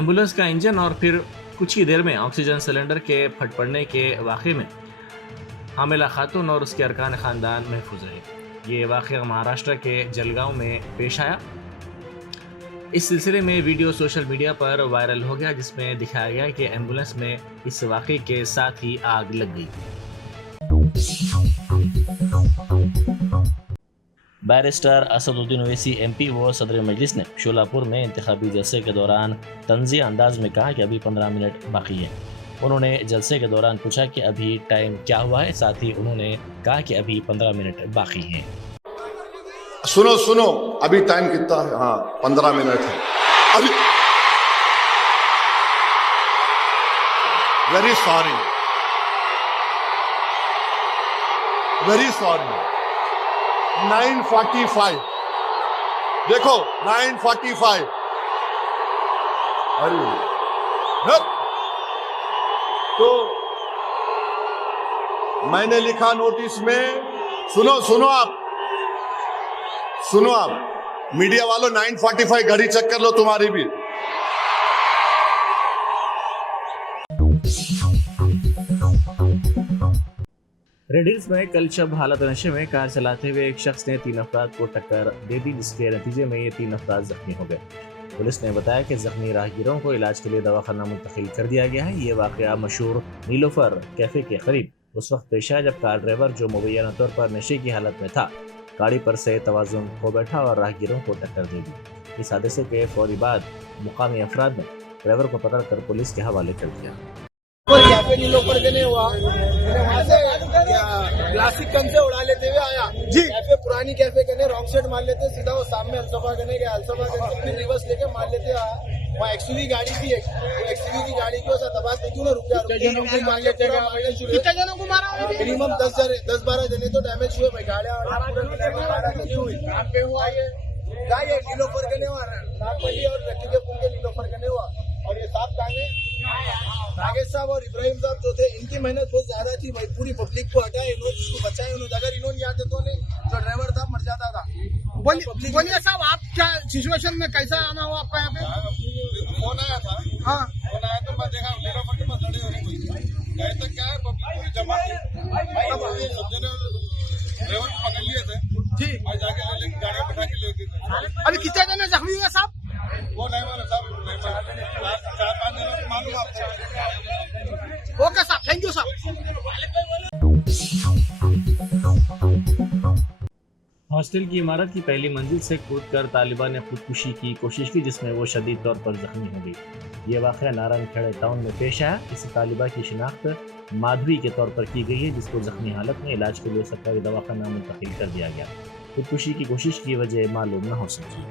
Ambulance का engine और फिर कुछ ही देर में ऑक्सीजन सिलेंडर के फट पड़ने के वाक़े में हामिला खातून और उसके अरकान ख़ानदान महफूज रहे। ये वाक़या महाराष्ट्र के जलगांव में पेश आया। इस सिलसिले में वीडियो सोशल मीडिया पर वायरल हो गया, जिसमें दिखाया गया कि एम्बुलेंस में इस वाक़े के साथ ही आग लग गई। बैरिस्टर असदुद्दीन ओवैसी एमपी व सदर मजलिस ने शोलापुर में इंतखाबी जलसे के दौरान तंज़िया अंदाज में कहा कि अभी 15 मिनट बाकी है। उन्होंने जलसे के दौरान पूछा कि अभी टाइम क्या हुआ है, साथ ही उन्होंने कहा कि अभी 15 मिनट बाकी है। सुनो अभी टाइम कितना है? हाँ 15 मिनट है अभी। वेरी सॉरी 9:45 देखो 9:45। अरे तो मैंने लिखा नोटिस में, सुनो आप मीडिया वालों, 9:45 घड़ी चेक कर लो तुम्हारी भी। रेड हिल्स में कल शब हालत नशे में कार चलाते हुए एक शख्स ने 3 अफराद को टक्कर दे दी, जिसके नतीजे में ये 3 अफराद जख्मी हो गए। पुलिस ने बताया कि जख्मी राहगीरों को इलाज के लिए दवाखाना मुंतकिल कर दिया गया है। ये वाकया मशहूर नीलोफर कैफे के करीब उस वक्त पेश आया जब कार ड्राइवर, जो मुबैना तौर पर नशे की हालत में था, गाड़ी पर से तवाज़ुन खो बैठा और राहगीरों को टक्कर दे दी। इस हादसे के फौरी बाद मुकामी अफराद ने ड्राइवर को पकड़कर पुलिस के हवाले कर दिया। कैफे नीलोफर के नहीं हुआ, वहाँ से प्लास्टिक कम से उड़ा लेते हुए आया जी। कैफे पुरानी कैफे के रॉन्ग साइड मार लेते, सीधा वो सामने अल्सफा करने गया, अल्सफा करके फिर रिवर्स लेके मार लेते आया। वहाँ एक्सयूवी गाड़ी थी, एक्सयूवी की गाड़ी को दबा के क्यों ना रुक गया। कितने जनों को मारा? मिनिमम 10-12 जने तो डैमेज हुए भाई। गाड़ियाँ हुआ ये नीलोफर के नहीं हुआ, नागपल्ली और रखी के पुल के नीलोफर के नहीं हुआ। और ये साहब कहेंगे नागेश साहब और इब्राहिम साहब जो थे, इनकी मेहनत बहुत ज्यादा थी भाई। पूरी पब्लिक को हटाए इन्होंने, जिसको बचाए उन्होंने। अगर इन्होंने नहीं आते तो जो ड्राइवर था मर जाता था। बोलिए साहब, आप क्या सिचुएशन में कैसा आना हुआ आपका यहाँ पे? फोन आया था। हाँ फोन आया तो मैं देखा नीलोफर के पास लड़े हो रहे गए तो क्या है, पब्लिक जमा ड्राइवर को पकड़ लिए थे जी और जाके गाड़ी बैठा के ले गए। अभी कितने जने जख्मी हुए साहब? वो नहीं मालूम साहब, 4-5 जने मालूम आपको। ओके साहब, थैंक यू साहब। हॉस्टल की इमारत की पहली मंजिल से कूदकर तालिबा ने खुदकुशी की कोशिश की, जिसमें वो शदीद तौर पर जख्मी हो गई। ये वाक़या नारायणखेड़े टाउन में पेश आया। इस तालिबा की शिनाख्त माधवी के तौर पर की गई है, जिसको जख्मी हालत में इलाज के लिए सरकारी दवाखाना मुंतकिल कर दिया गया। खुदकुशी की कोशिश की वजह मालूम न हो सकी।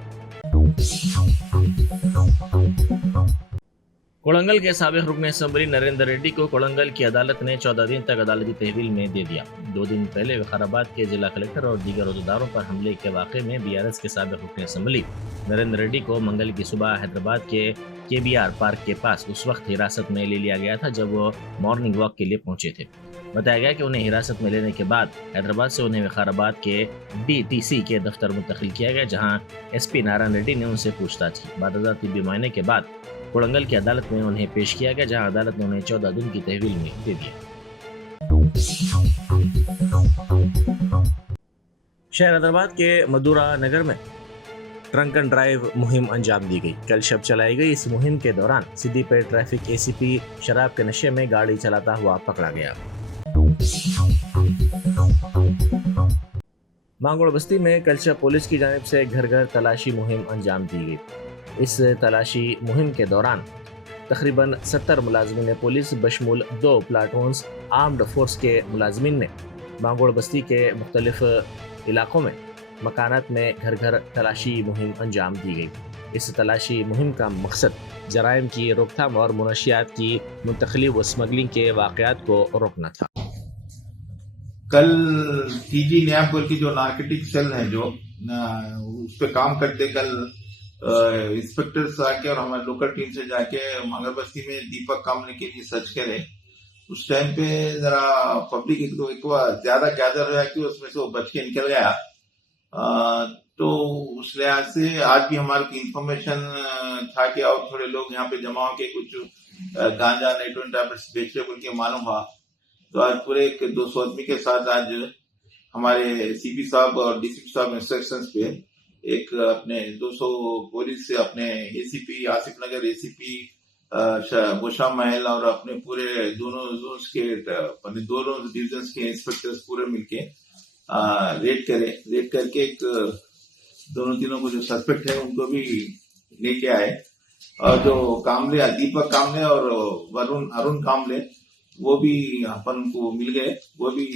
कोड़ंगल के साबिक रुकन असम्बली नरेंद्र रेड्डी को कोड़ंगल की अदालत ने 14 दिन तक अदालती तहवील में दे दिया। 2 दिन पहले विकाराबाद के जिला कलेक्टर और दीगर अहदेदारों पर हमले के वाक़े में बीआरएस के साबिक रुकन असम्बली नरेंद्र रेड्डी को मंगल की सुबह हैदराबाद के केबीआर पार्क के पास उस वक्त हिरासत में ले लिया गया था जब वो मॉर्निंग वॉक के लिए पहुंचे थे। बताया गया कि उन्हें हिरासत में लेने के बाद हैदराबाद से उन्हें विकाराबाद के डीटीसी के दफ्तर मुंतकिल किया गया, जहां एसपी नारायण रेड्डी ने उनसे पूछताछ की। बाद तिब्बी मुआयने के बाद कोड़ंगल की अदालत में उन्हें पेश किया गया, जहां अदालत ने उन्हें 14 दिन की तहवील में दे दिया। शहर हैदराबाद के मदुरा नगर में ट्रंक एंड ड्राइव मुहिम अंजाम दी गई। कल शब चलाई गई इस मुहिम के दौरान सिद्दीपेट ट्रैफिक एसीपी शराब के नशे में गाड़ी चलाता हुआ पकड़ा गया। मांगोड़ बस्ती में कल शब पुलिस की जानिब से घर घर तलाशी मुहिम अंजाम दी गई। इस तलाशी मुहिम के दौरान तकरीबन 70 मुलाजमीन पुलिस बशमूल 2 प्लाटून्स आर्म्ड फोर्स के मुलाजमीन ने मांगोड़ बस्ती के मुख्तलिफ इलाकों में मकानात में घर घर तलाशी मुहिम अंजाम दी गई। इस तलाशी मुहिम का मकसद जराइम की रोकथाम और मुनशियात की मुंतकली व स्मगलिंग के वाक़यात को रोकना था। कल टीजी न्यायपुर की जो नार्कोटिक सेल है जो उस पर काम करते, कल इंस्पेक्टर्स आके और हमारे लोकल टीम से जाके मांगड़ बस्ती में दीपक कामने के लिए सर्च करे। उस टाइम पे जरा पब्लिक एक ज्यादा गैदर हुआ कि उसमें से वो बच के निकल गया। तो उस लिहाज से आज भी हमारे को इंफॉर्मेशन था कि और थोड़े लोग यहाँ पे जमा होके कुछ गांजा नाइट्रोजन टैबलेट्स बेच रहे बोल के मालूम हुआ। तो आज पूरे 200 आदमी के साथ आज हमारे सीपी साहब और डीसीपी साहब इंस्ट्रक्शंस पे एक अपने 200 पुलिस से अपने एसीपी आसिफ नगर, एसीपी गोशा महल और अपने पूरे दोनों जोन्स के दोनों डिविजन्स के इंस्पेक्टर्स पूरे मिलके रेड करके एक दोनों तीनों को जो सस्पेक्ट है उनको भी लेके आए। और जो कामले दीपक कामले और अरुण कामले वो भी अपन को मिल गए, वो भी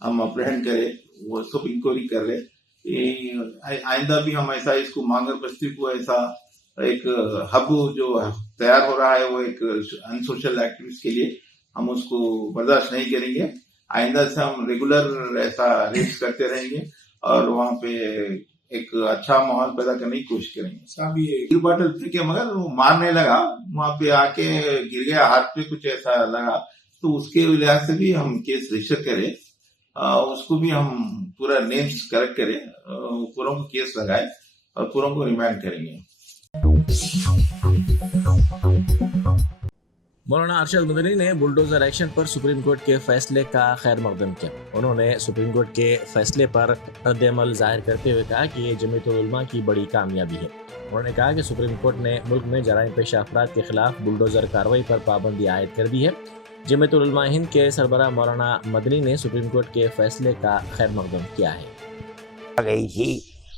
हम अप्रहेंड करे, वो सब इंक्वायरी कर रहे। आइंदा भी हम ऐसा इसको मांगर बस्ती को ऐसा एक हब जो तैयार हो रहा है वो एक अनसोशल एक्टिविस्ट के लिए हम उसको बर्दाश्त नहीं करेंगे। आइंदा से हम रेगुलर ऐसा रेड्स करते रहेंगे और वहाँ पे एक अच्छा माहौल पैदा करने की कोशिश करेंगे। साहब ये बॉटल फेंके मगर वो मारने लगा, वहाँ पे आके गिर गया, हाथ पे कुछ ऐसा लगा, तो उसके लिहाज से भी हम केस रजिस्टर करें, उसको भी हम पूरा नेम्स करेक्ट करें, पूरों को केस लगाए और पूरों को रिमांड करेंगे। मौलाना अरशद मदनी ने बुलडोजर एक्शन पर सुप्रीम कोर्ट के फैसले का खैर मकदम किया। उन्होंने सुप्रीम कोर्ट के फैसले पर रद्द-ए-अमल जाहिर करते हुए कहा कि ये जमीयत उल-उलमा की बड़ी कामयाबी है। उन्होंने कहा कि सुप्रीम कोर्ट ने मुल्क में जराइम पेशा अफराद के खिलाफ बुलडोजर कार्रवाई पर पाबंदी आयद कर दी है। जमीयत उल-उलमा हिंद के सरबराह मौलाना मदनी ने सुप्रीम कोर्ट के फैसले का खैर मकदम किया है। गई थी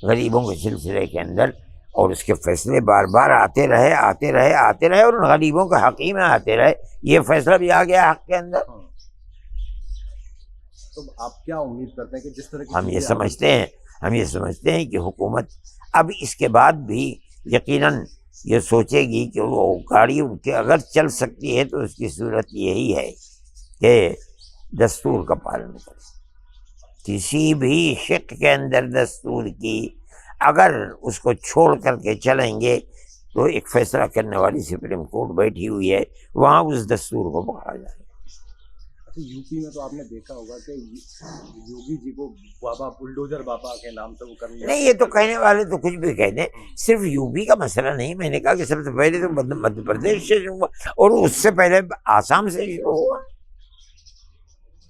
गरीबों के सिलसिले के अंदर और उसके फैसले बार बार आते रहे और उन गरीबों के हक ही में आते रहे। ये फैसला भी आ गया हक के अंदर। तो आप क्या उम्मीद करते हैं कि जिस तरह की हम ये समझते हैं कि हुकूमत अब इसके बाद भी यकीनन ये सोचेगी कि वो गाड़ी उनके अगर चल सकती है तो उसकी सूरत यही है कि दस्तूर का पालन करें। किसी भी शिक के अंदर दस्तूर की अगर उसको छोड़ करके चलेंगे तो एक फैसला करने वाली सुप्रीम कोर्ट बैठी हुई है, वहाँ उस दस्तूर को पकड़ा जाएगा। अच्छा, यूपी में तो आपने देखा होगा कि योगी जी को बाबा बुलडोजर बाबा के नाम से वो करने नहीं, ये तो कहने वाले तो कुछ भी कहते हैं। सिर्फ यूपी का मसला नहीं, मैंने कहा कि सबसे पहले तो मध्य प्रदेश से शुरू हुआ और उससे पहले आसाम से शुरू हुआ।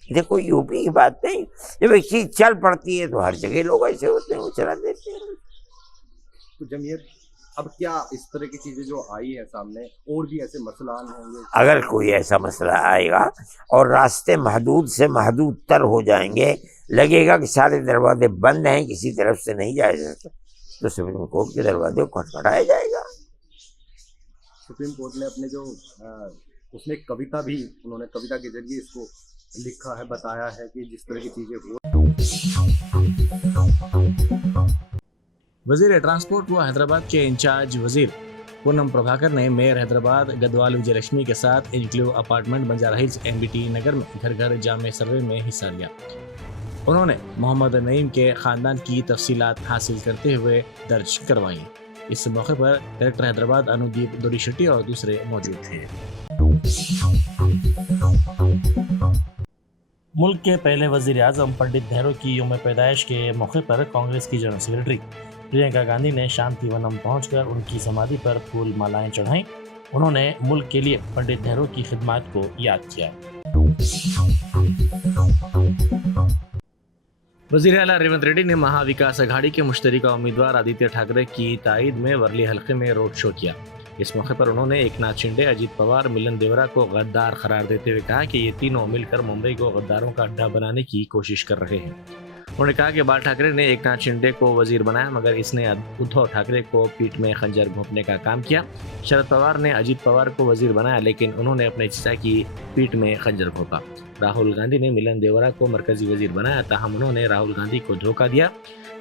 देखो यूपी की बात नहीं, जब एक चीज चल पड़ती है तो हर जगह लोग ऐसे होते हैं, वो चला देते हैं। तो जमीयत अब क्या इस तरह की चीजें जो आई है सामने और भी ऐसे मसला होंगे? अगर कोई ऐसा मसला आएगा और रास्ते महदूद से महदूद तर हो जाएंगे, लगेगा कि सारे दरवाजे बंद हैं, किसी तरफ से नहीं जाया जाता, तो सुप्रीम कोर्ट के दरवाजे को खटखटाया जाएगा। सुप्रीम कोर्ट ने अपने जो उसमें कविता भी, उन्होंने कविता के जरिए इसको लिखा है, बताया है कि जिस तरह की चीजें हो। वजीर ट्रांसपोर्ट व हैदराबाद के इंचार्ज वजीर पूनम प्रभाकर ने मेयर हैदराबाद गदवाल विजयलक्ष्मी के साथ enclave apartment Banjara hills MBT नगर में घर घर जामे सर्वे में हिस्सा लिया। उन्होंने मोहम्मद नईम के खानदान की तफसीलात हासिल करते हुए दर्ज करवाई। इस मौके पर कलेक्टर हैदराबाद अनुदीप दोरीशेट्टी और दूसरे मौजूद थे। मुल्क के पहले वजीर आजम पंडित नेहरू की यौम पैदाइश के मौके पर कांग्रेस की जनरल सेक्रेटरी प्रियंका गांधी ने शांतिवनम पहुंचकर उनकी समाधि पर फूल मालाएं चढ़ाईं। उन्होंने मुल्क के लिए पंडित नेहरू की खिदमत को याद किया। वजीर आला रेवंत रेड्डी ने महाविकास अघाड़ी के मुश्तरका उम्मीदवार आदित्य ठाकरे की ताईद में वर्ली हल्के में रोड शो किया। इस मौके पर उन्होंने एकनाथ शिंदे, अजीत पवार, मिलन देवरा को गद्दार करार देते हुए कहा कि ये तीनों मिलकर मुंबई को गद्दारों का अड्डा बनाने की कोशिश कर रहे हैं। उन्होंने कहा कि बाल ठाकरे ने एकनाथ शिंदे को वजीर बनाया, मगर इसने उद्धव ठाकरे को पीठ में खंजर घोंपने का काम किया। शरद पवार ने अजीत पवार को वजीर बनाया, लेकिन उन्होंने अपने चाचा की पीठ में खंजर घोंपा। राहुल गांधी ने मिलन देवरा को मरकजी वजीर बनाया, ताहम उन्होंने राहुल गांधी को धोखा दिया।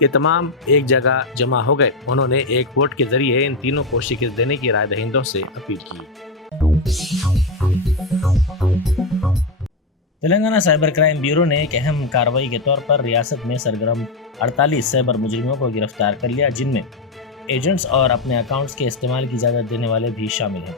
ये तमाम एक जगह जमा हो गए। उन्होंने एक वोट के जरिए इन तीनों को शिकस्त देने की राय दहिंदों से अपील की। तेलंगाना साइबर क्राइम ब्यूरो ने एक अहम कार्रवाई के तौर पर रियासत में सरगर्म 48 साइबर मुजरिमों को गिरफ्तार कर लिया, जिनमें एजेंट्स और अपने अकाउंट्स के इस्तेमाल की इजाज़त देने वाले भी शामिल हैं।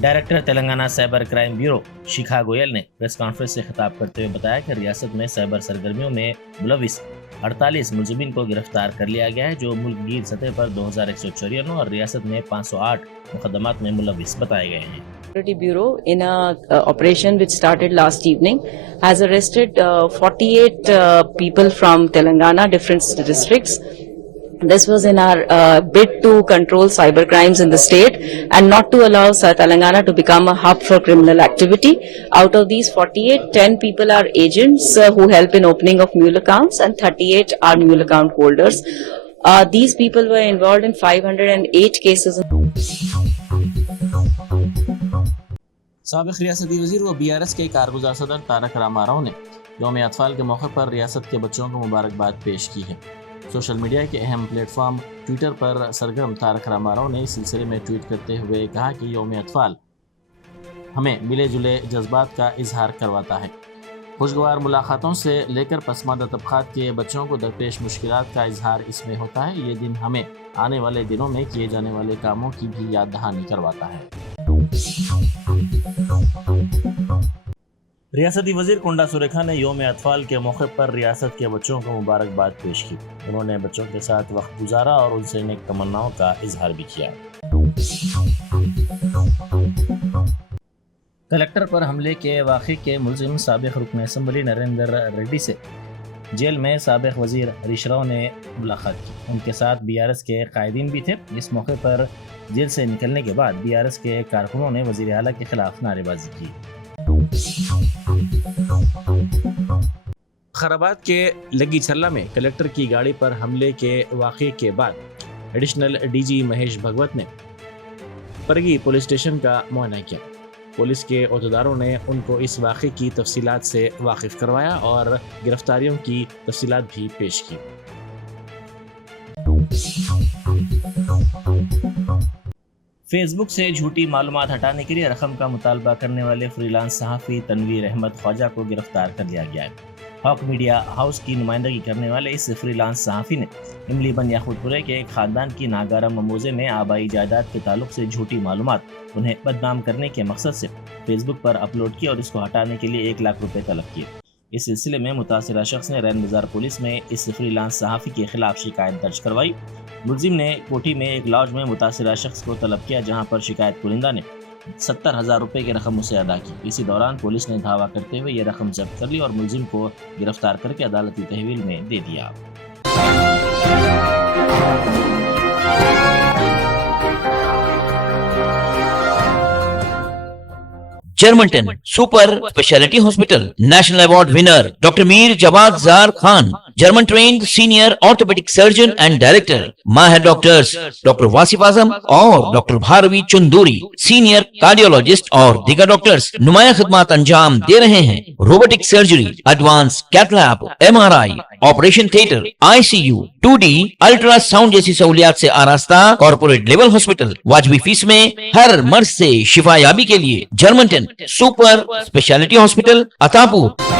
Director Telangana cyber crime bureau Shikha Goyal ने प्रेस कॉन्फ्रेंस से खिताब करते हुए बताया कि रियासत में साइबर सरगर्मियों में मुलविस 48 मुलजिमीन को गिरफ्तार कर लिया गया है, जो मुल्कगीर सतह पर 2154 और रियासत में 508 मुकदमात में मुलविस बताए गए हैं। Security Bureau, in a operation which started last evening, has arrested 48 people from Telangana, different districts. This was in our bid to control cyber crimes in the state and not to allow Telangana to become a hub for criminal activity. Out of these 48, 10 people are agents who help in opening of mule accounts and 38 are mule account holders. These people were involved in 508 cases. साबिक रियासती वजीर व BRS के कारगुजार सदर तारक रामाराव ने यौम अतफाल के मौके पर रियासत के बच्चों को मुबारकबाद पेश की है। सोशल मीडिया के अहम प्लेटफॉर्म ट्विटर पर सरगर्म तारक रामाराव ने इस सिलसिले में ट्वीट करते हुए कहा कि यौम अतफाल हमें मिले जुले जज्बात का इजहार करवाता है। खुशगवार मुलाकातों से लेकर पसमानदा तबकात के बच्चों को दरपेश मुश्किलात का इजहार इसमें होता है। ये दिन हमें आने वाले दिनों में किए जाने वाले कामों की भी याद दहानी करवाता है। रियासती वजीर कोंडा सुरेखा ने यौम अतफाल के मौके पर रियासत के बच्चों को मुबारकबाद पेश की। उन्होंने बच्चों के साथ वक्त गुजारा और उनसे नेक तमन्नाओं का इजहार भी किया। कलेक्टर पर हमले के वाक़े के मुलजिम साबिक रुकन असम्बली नरेंद्र रेड्डी से जेल में साबिक वजीर हरीश राव ने मुलाकात की। उनके साथ BRS के कायदीन भी थे। इस मौके पर जेल से निकलने के बाद BRS के कारकुनों ने वजीर आला के खिलाफ नारेबाजी की। खराबात के लगी छल्ला में कलेक्टर की गाड़ी पर हमले के वाक़े के बाद एडिशनल DG महेश भगवत ने परगी पुलिस स्टेशन का मुआयना किया। पुलिस के अहदेदारों ने उनको इस वाक़े की तफसीलात से वाकिफ करवाया और गिरफ्तारियों की तफसीलात भी पेश की। फेसबुक से झूठी मालूमात हटाने के लिए रकम का मुतालबा करने वाले फ्रीलांस सहाफ़ी तनवीर अहमद ख्वाजा को गिरफ्तार कर लिया गया है। हॉक मीडिया हाउस की नुमाइंदगी करने वाले इस फ्रीलांस सहाफ़ी ने इमली बन याकूतपुरे के एक ख़ानदान की नागारा ममोज़े में आबाई जायदाद के ताल्लुक से झूठी मालूमात उन्हें बदनाम करने के मकसद से फेसबुक पर अपलोड की और इसको हटाने के लिए 1 लाख रुपए तलब किए। इस सिलसिले में मुतासिरा शख्स ने रैन बाजार पुलिस में इस फ्रीलांस सहाफ़ी के खिलाफ शिकायत दर्ज करवाई। मुलजिम ने कोठी में एक लॉज में मुतासिरा शख्स को तलब किया, जहां पर शिकायत कुरिंदा ने 70,000 रुपए की रकम उसे अदा की। इसी दौरान पुलिस ने धावा करते हुए ये रकम जब्त कर ली और मुलजिम को गिरफ्तार करके अदालती तहवील में दे दिया। जर्मनटन super speciality hospital national award winner doctor Mir Jawad Zar Khan, German trained senior orthopaedic surgeon and director, माहिर डॉक्टर्स डॉक्टर वासिफ आजम और doctor Bharvi Chanduri, senior cardiologist और दीगर डॉक्टर्स नुमाया खिदमत अंजाम दे रहे हैं। Robotic surgery, advance cath lab, MRI, operation theatre, ICU, 2D ultrasound जैसी सहूलियात से आरास्ता कॉर्पोरेट लेवल हॉस्पिटल। वाजबी फीस में हर मर्ज से शिफायाबी के लिए Germanton super speciality hospital, Attapur.